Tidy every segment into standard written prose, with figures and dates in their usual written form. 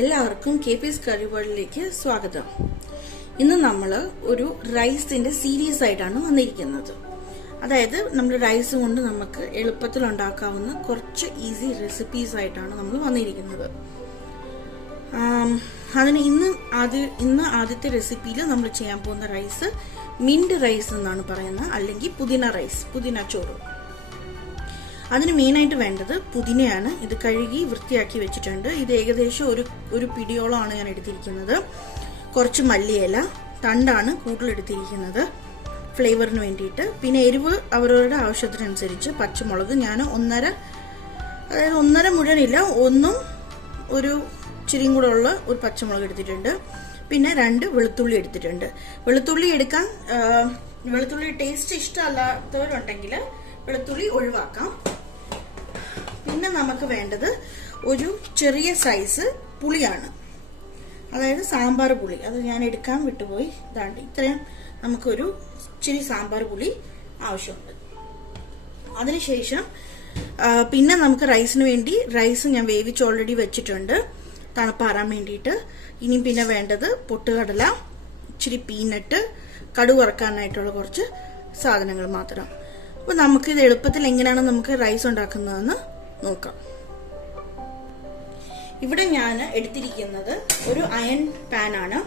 എല്ലാവർക്കും KP's കറി വേൾഡിലേക്ക് സ്വാഗതം. ഇന്ന് നമ്മൾ ഒരു റൈസിന്റെ സീരീസ് ആയിട്ടാണ് വന്നിരിക്കുന്നത്. അതായത് നമ്മൾ റൈസ് കൊണ്ട് നമുക്ക് എളുപ്പത്തിൽ ഉണ്ടാക്കാവുന്ന കുറച്ച് ഈസി റെസിപ്പീസ് ആയിട്ടാണ് നമ്മൾ വന്നിരിക്കുന്നത്. അതിന് ഇന്ന് ആദ്യത്തെ റെസിപ്പിയിൽ നമ്മൾ ചെയ്യാൻ പോകുന്ന റൈസ് മിന്റ് റൈസ് എന്നാണ് പറയുന്നത്, അല്ലെങ്കിൽ പുതിന ചോറ്. അതിന് മെയിനായിട്ട് വേണ്ടത് പുതിനയാണ്. ഇത് കഴുകി വൃത്തിയാക്കി വെച്ചിട്ടുണ്ട്. ഇത് ഏകദേശം ഒരു പിടിയോളമാണ് ഞാൻ എടുത്തിരിക്കുന്നത്. കുറച്ച് മല്ലിയില തണ്ടാണ് കൂടുതൽ എടുത്തിരിക്കുന്നത് ഫ്ലേവറിന് വേണ്ടിയിട്ട്. പിന്നെ എരിവ് അവരവരുടെ ആവശ്യത്തിനനുസരിച്ച് പച്ചമുളക് ഞാൻ ഒന്നര മുഴുവനില്ല, ഒരു ഇച്ചിരിയും കൂടെ ഉള്ള ഒരു പച്ചമുളക് എടുത്തിട്ടുണ്ട്. പിന്നെ 2 വെളുത്തുള്ളി എടുത്തിട്ടുണ്ട്. വെളുത്തുള്ളി ടേസ്റ്റ് ഇഷ്ടമല്ലാത്തവരുണ്ടെങ്കിൽ വെളുത്തുള്ളി ഒഴിവാക്കാം. പിന്നെ നമുക്ക് വേണ്ടത് ഒരു ചെറിയ സൈസ് പുളിയാണ്, അതായത് സാമ്പാർ പുളി. അത് ഞാൻ എടുക്കാൻ വിട്ടുപോയി. ഇതാണ്ട് ഇത്രയും നമുക്കൊരു ഇച്ചിരി സാമ്പാർ പുളി ആവശ്യമുണ്ട്. അതിനുശേഷം പിന്നെ നമുക്ക് റൈസിന് വേണ്ടി റൈസ് ഞാൻ വേവിച്ച് ഓൾറെഡി വെച്ചിട്ടുണ്ട് തണുപ്പാറാൻ വേണ്ടിയിട്ട്. ഇനി പിന്നെ വേണ്ടത് പൊട്ടുകടല, ഇച്ചിരി പീനട്ട്, കടുക് വറുക്കാനായിട്ടുള്ള കുറച്ച് സാധനങ്ങൾ മാത്രം. അപ്പൊ നമുക്കിത് എളുപ്പത്തിൽ എങ്ങനെയാണ് നമുക്ക് റൈസ് ഉണ്ടാക്കുന്നതെന്ന് നോക്കാം. ഇവിടെ ഞാൻ എടുത്തിരിക്കുന്നത് ഒരു അയൺ പാൻ ആണ്.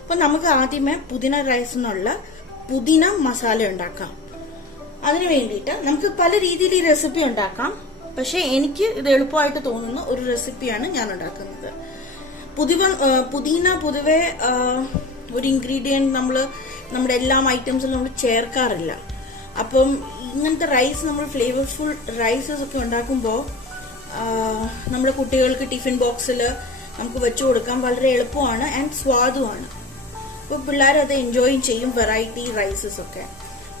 അപ്പൊ നമുക്ക് ആദ്യമേ പുതിന റൈസിനുള്ള പുതിന മസാല ഉണ്ടാക്കാം. അതിനു വേണ്ടിയിട്ട് നമുക്ക് പല രീതിയിൽ ഈ റെസിപ്പി ഉണ്ടാക്കാം, പക്ഷെ എനിക്ക് ഇത് എളുപ്പമായിട്ട് തോന്നുന്ന ഒരു റെസിപ്പിയാണ് ഞാൻ ഉണ്ടാക്കുന്നത്. പുതിന പൊതുവെ ഒരു ഇൻഗ്രീഡിയന്റ് നമ്മുടെ എല്ലാ ഐറ്റംസിലും നമ്മൾ ചേർക്കാറില്ല. അപ്പം ഇങ്ങനത്തെ റൈസ് നമ്മൾ ഫ്ലേവർഫുൾ റൈസസ് ഒക്കെ ഉണ്ടാക്കുമ്പോൾ നമ്മുടെ കുട്ടികൾക്ക് ടിഫിൻ ബോക്സിൽ നമുക്ക് വെച്ചു കൊടുക്കാൻ വളരെ എളുപ്പമാണ് ആൻഡ് സ്വാദുമാണ്. അപ്പോൾ പിള്ളേർ അത് എൻജോയ് ചെയ്യും. വെറൈറ്റി റൈസസ് ഒക്കെ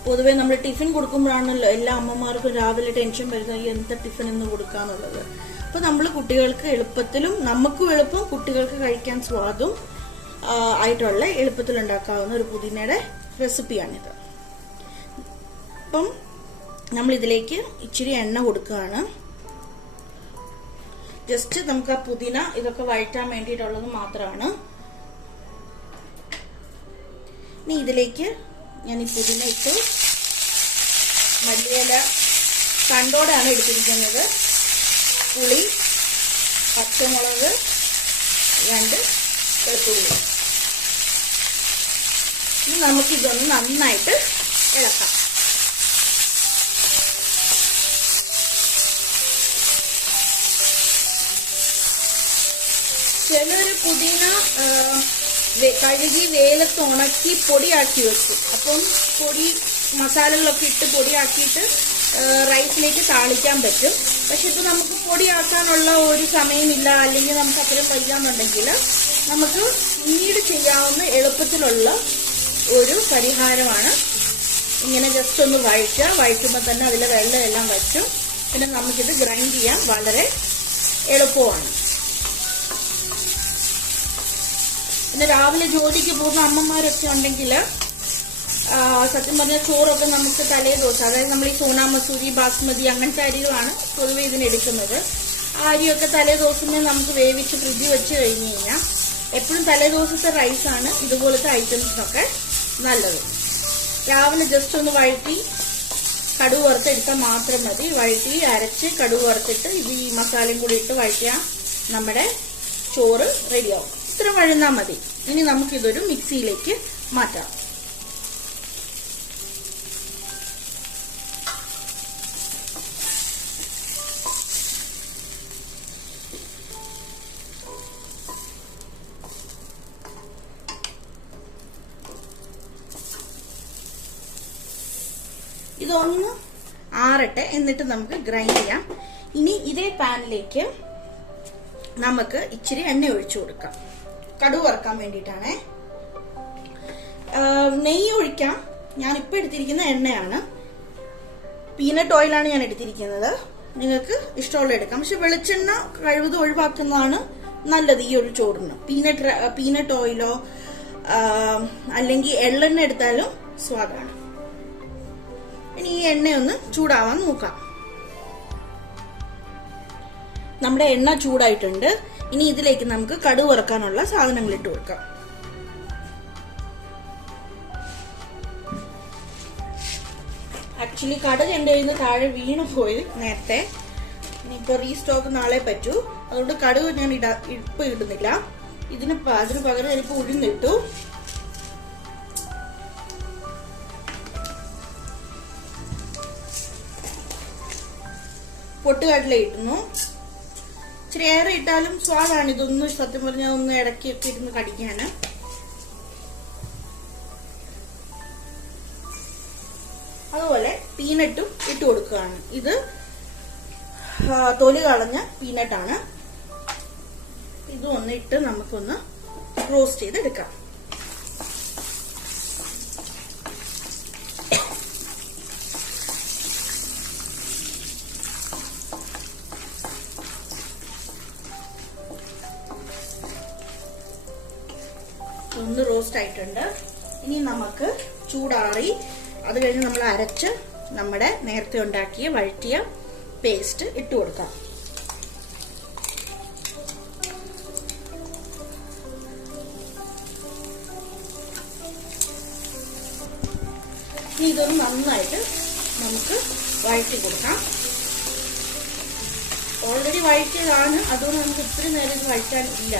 പൊതുവെ നമ്മൾ ടിഫിൻ കൊടുക്കുമ്പോഴാണല്ലോ എല്ലാ അമ്മമാർക്കും രാവിലെ ടെൻഷൻ വരുന്നത് എന്താ ടിഫിൻ എന്ന് കൊടുക്കാന്നുള്ളത്. അപ്പോൾ നമ്മൾ കുട്ടികൾക്ക് എളുപ്പത്തിലും നമുക്കും എളുപ്പം കുട്ടികൾക്ക് കഴിക്കാൻ സ്വാദും ആയിട്ടുള്ള എളുപ്പത്തിൽ ഉണ്ടാക്കാവുന്ന ഒരു പുതിനയുടെ റെസിപ്പിയാണിത്. അപ്പം നമ്മൾ ഇതിലേക്ക് ഇച്ചിരി എണ്ണ കൊടുക്കുകയാണ്. ജസ്റ്റ് നമുക്ക് ആ പുതിന ഇതൊക്കെ വഴറ്റാൻ വേണ്ടിയിട്ടുള്ളത് മാത്രമാണ്. ഇനി ഇതിലേക്ക് ഞാൻ ഈ പുതിന ഇട്ട് മല്ലിയില തണ്ടോടെയാണ് എടുത്തിരിക്കുന്നത്. പുളി, പച്ചമുളക്, 2 വെളുത്തുള്ളി. ഇനി നമുക്കിതൊന്ന് നന്നായിട്ട് ഇളക്കാം. ചിലര് പുതിന കഴുകി വെയിലത്ത് ഉണക്കി പൊടിയാക്കി വെക്കും. അപ്പം മസാലകളൊക്കെ ഇട്ട് പൊടിയാക്കിയിട്ട് റൈസിലേക്ക് താളിക്കാൻ പറ്റും. പക്ഷെ ഇപ്പൊ നമുക്ക് പൊടിയാക്കാനുള്ള ഒരു സമയമില്ല, അല്ലെങ്കിൽ നമുക്ക് അത്രയും വയ്യാന്നുണ്ടെങ്കിൽ നമുക്ക് പിന്നീട് ചെയ്യാവുന്ന എളുപ്പത്തിലുള്ള ഒരു പരിഹാരമാണ് ഇങ്ങനെ ജസ്റ്റ് ഒന്ന് വഴറ്റുമ്പോൾ തന്നെ അതിലെ വെള്ളം എല്ലാം വറ്റും. പിന്നെ നമുക്കിത് ഗ്രൈൻഡ് ചെയ്യാൻ വളരെ എളുപ്പമാണ്. പിന്നെ രാവിലെ ജോലിക്ക് പോകുന്ന അമ്മമാരൊക്കെ ഉണ്ടെങ്കിൽ സത്യം പറഞ്ഞാൽ ചോറൊക്കെ നമുക്ക് തലേ ദിവസം, അതായത് നമ്മൾ ഈ സോനാ മസൂരി, ബാസ്മതി അങ്ങനത്തെ അരികളാണ് പൊതുവെ ഇതിനെടുക്കുന്നത്. ആ അരിയൊക്കെ തലേ ദിവസമേ നമുക്ക് വേവിച്ച് ഫ്രിഡ്ജിൽ വെച്ച് കഴിഞ്ഞ് കഴിഞ്ഞാൽ എപ്പോഴും തലേ ദിവസത്തെ റൈസാണ് ഇതുപോലത്തെ ഐറ്റംസിനൊക്കെ നല്ലത്. രാവിലെ ജസ്റ്റ് ഒന്ന് വഴറ്റി കടുക് വറുത്തെടുത്താൽ മാത്രം മതി. വഴറ്റി അരച്ച് കടുക് വറുത്തിട്ട് ഇത് ഈ മസാലയും കൂടി ഇട്ട് വഴറ്റിയാൽ നമ്മുടെ ചോറ് റെഡിയാവും. ഇത്ര വഴന്നാൽ മതി. ഇനി നമുക്കിതൊരു മിക്സിയിലേക്ക് മാറ്റാം. ഇതൊന്ന് ആറട്ടെ, എന്നിട്ട് നമുക്ക് ഗ്രൈൻഡ് ചെയ്യാം. ഇനി ഇതേ പാനിലേക്ക് നമുക്ക് ഇച്ചിരി എണ്ണ ഒഴിച്ചു കൊടുക്കാം. കടുക് വറുക്കാൻ വേണ്ടിയിട്ടാണേ. നെയ്യ് ഒഴിക്കാം. ഞാനിപ്പോൾ എടുത്തിരിക്കുന്ന എണ്ണയാണ്. പീനട്ട് ഓയിലാണ് ഞാൻ എടുത്തിരിക്കുന്നത്. നിങ്ങൾക്ക് ഇഷ്ടമുള്ള എടുക്കാം, പക്ഷെ വെളിച്ചെണ്ണ കഴിവതും ഒഴിവാക്കുന്നതാണ് നല്ലത് ഈ ഒരു ചോറിന്. പീനട്ട് ഓയിലോ അല്ലെങ്കിൽ എള്ളെണ്ണ എടുത്താലും സ്വാദാണ്. ഇനി ഈ എണ്ണയൊന്ന് ചൂടാവാൻ നോക്കാം. നമ്മുടെ എണ്ണ ചൂടായിട്ടുണ്ട്. ഇനി ഇതിലേക്ക് നമുക്ക് കടുക് വറുക്കാനുള്ള സാധനങ്ങൾ ഇട്ട് കൊടുക്കാം. ആക്ച്വലി കടുക് എൻ്റെ കയ്യിൽ നിന്ന് താഴെ വീണു പോയി നേരത്തെ. ഇനിയിപ്പോൾ റീസ്റ്റോക്ക് നാളെ പറ്റൂ, അതുകൊണ്ട് കടുക് ഞാൻ ഇപ്പം ഇടുന്നില്ല. അതിന് പകരം ഞാനിപ്പോൾ ഉഴുന്നിട്ടു. പൊട്ടുകടല ഇട്ടുന്നു. ഇച്ചിരി ഏറെ ഇട്ടാലും സ്വാദാണ്. ഇതൊന്നും സത്യം പറഞ്ഞാൽ ഒന്ന് ഇടയ്ക്കൊക്കെ ഇരുന്ന് കടിക്കാന്. അതുപോലെ പീനട്ടും ഇട്ട് കൊടുക്കുകയാണ്. ഇത് തൊലി കളഞ്ഞ പീനട്ടാണ്. ഇതും ഒന്ന് ഇട്ട് നമുക്കൊന്ന് റോസ്റ്റ് ചെയ്തെടുക്കാം. ഒന്ന് റോസ്റ്റ് ആയിട്ടുണ്ട്. ഇനി നമുക്ക് ചൂടാറി അത് കഴിഞ്ഞ് നമ്മൾ അരച്ച് നമ്മുടെ നേരത്തെ ഉണ്ടാക്കിയ വഴറ്റിയ പേസ്റ്റ് ഇട്ട് കൊടുക്കാം. ഇനി ഇതൊന്ന് നന്നായിട്ട് നമുക്ക് വഴറ്റി കൊടുക്കാം. ഓൾറെഡി വഴറ്റിയതാണ്, അതുകൊണ്ട് നമുക്ക് ഇത്രയും നേരം ഇത് വഴറ്റാൻ ഇല്ല.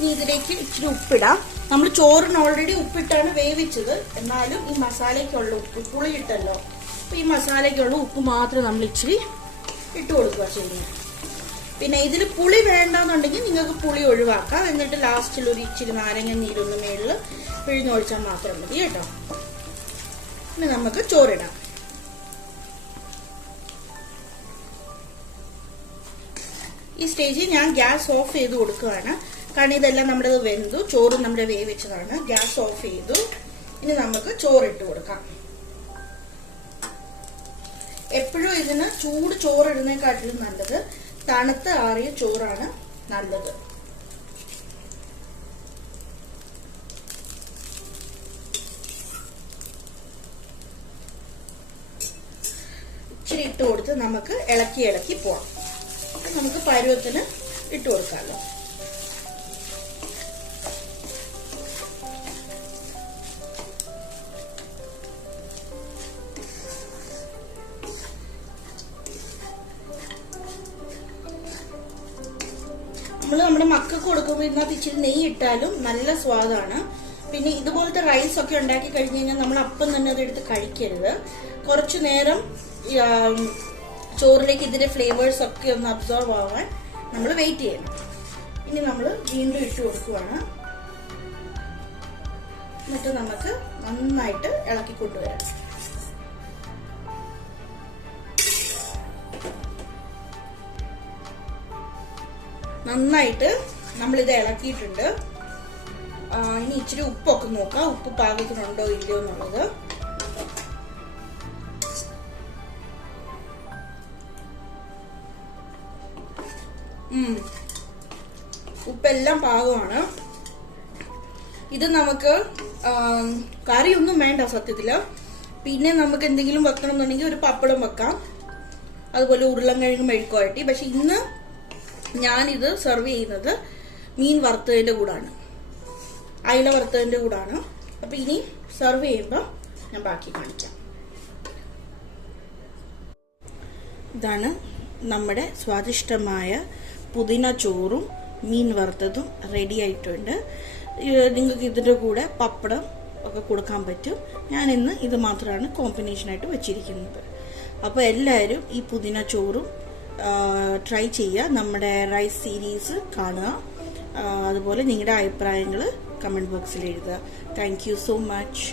ഇനി ഇതിലേക്ക് ഇച്ചിരി ഉപ്പിടാം. നമ്മൾ ചോറിന് ഓൾറെഡി ഉപ്പിട്ടാണ് വേവിച്ചത്, എന്നാലും ഈ മസാലയ്ക്കുള്ള ഉപ്പ്, പുളി ഇട്ടല്ലോ, അപ്പൊ ഈ മസാലയ്ക്കുള്ള ഉപ്പ് മാത്രം നമ്മൾ ഇച്ചിരി ഇട്ട് കൊടുക്കുക ചെയ്യുന്നത്. പിന്നെ ഇതിൽ പുളി വേണ്ടെന്നുണ്ടെങ്കിൽ നിങ്ങൾക്ക് പുളി ഒഴിവാക്കാം. എന്നിട്ട് ലാസ്റ്റിൽ ഒരു ഇച്ചിരി നാരങ്ങ നീരൊന്ന് മേളിൽ പിഴിഞ്ഞൊഴിച്ചാൽ മാത്രം മതി കേട്ടോ. ഇനി നമുക്ക് ചോറിടാം. ഈ സ്റ്റേജിൽ ഞാൻ ഗ്യാസ് ഓഫ് ചെയ്ത് കൊടുക്കുകയാണ്. കാരണം ഇതെല്ലാം നമ്മുടെ വെന്തു, ചോറ് നമ്മുടെ വേവിച്ചതാണ്. ഗ്യാസ് ഓഫ് ചെയ്തു. ഇനി നമുക്ക് ചോറിട്ട് കൊടുക്കാം. എപ്പോഴും ഇതിന് ചൂട് ചോറിടുന്നതിനെക്കാട്ടിലും നല്ലത് തണുത്ത ആറിയ ചോറാണ് നല്ലത്. ഇച്ചിരി ഇട്ട് കൊടുത്ത് നമുക്ക് ഇളക്കി പോവാം. നമുക്ക് പരുവത്തിന് ഇട്ട് കൊടുക്കാമല്ലോ. നമ്മൾ നമ്മുടെ മക്കൾക്ക് കൊടുക്കുമ്പോൾ ഇതിനകത്ത് ഇച്ചിരി നെയ്യ് ഇട്ടാലും നല്ല സ്വാദാണ്. പിന്നെ ഇതുപോലത്തെ റൈസ് ഒക്കെ ഉണ്ടാക്കി കഴിഞ്ഞ് കഴിഞ്ഞാൽ നമ്മൾ അപ്പം തന്നെ അതെടുത്ത് കഴിക്കരുത്. കുറച്ചു നേരം ചോറിലേക്ക് ഇതിന്റെ ഫ്ലേവേഴ്സ് ഒക്കെ ഒന്ന് അബ്സോർവ് ആവാൻ നമ്മൾ വെയിറ്റ് ചെയ്യണം. ഇനി നമ്മൾ വീണ്ടും ഇട്ട് കൊടുക്കുവാണ്. എന്നിട്ട് നമുക്ക് നന്നായിട്ട് ഇളക്കി കൊണ്ടുവരാം. നന്നായിട്ട് നമ്മളിത് ഇളക്കിയിട്ടുണ്ട്. ഇനി ഇച്ചിരി ഉപ്പൊക്കെ നോക്കാം, ഉപ്പ് പാകത്തിനുണ്ടോ ഇല്ലയോ എന്നുള്ളത്. ഉപ്പെല്ലാം പാകമാണ്. ഇത് നമുക്ക് കറിയൊന്നും വേണ്ട സത്യത്തില്. പിന്നെ നമുക്ക് എന്തെങ്കിലും വെക്കണം എന്നുണ്ടെങ്കിൽ ഒരു പപ്പടം വെക്കാം, അതുപോലെ ഉരുളൻകിഴങ്ങ് മെഴുക്കുവരട്ടി. പക്ഷെ ഇന്ന് ഞാനിത് സെർവ് ചെയ്യുന്നത് മീൻ വറുത്തതിന്റെ കൂടാണ്, അയില വറുത്തതിന്റെ കൂടാണ്. അപ്പൊ ഇനി സെർവ് ചെയ്യുമ്പോൾ ഞാൻ ബാക്കി കാണിക്കാം. ഇതാണ് നമ്മുടെ സ്വാദിഷ്ടമായ പുതിന ചോറും മീൻ വറുത്തതും റെഡി ആയിട്ടുണ്ട്. നിങ്ങൾക്ക് ഇതിൻ്റെ കൂടെ പപ്പടം ഒക്കെ കൊടുക്കാൻ പറ്റും. ഞാൻ ഇന്ന് ഇത് മാത്രമാണ് കോമ്പിനേഷനായിട്ട് വെച്ചിരിക്കുന്നത്. അപ്പോൾ എല്ലാവരും ഈ പുതിന ചോറും ട്രൈ ചെയ്യുക. നമ്മുടെ റൈസ് സീരീസ് കാണുക. അതുപോലെ നിങ്ങളുടെ അഭിപ്രായങ്ങൾ കമൻറ്റ് ബോക്സിൽ എഴുതുക. Thank you so much.